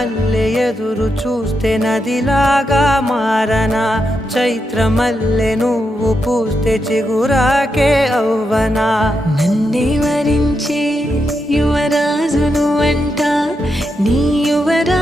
మల్లె ఎదురు చూస్తే నదిలాగా మారనా, చైత్రమల్లె నువ్వు పూస్తే చిగురాకే అవ్వనా. నన్నే వరించే యువరాజును అంట నీ యువరా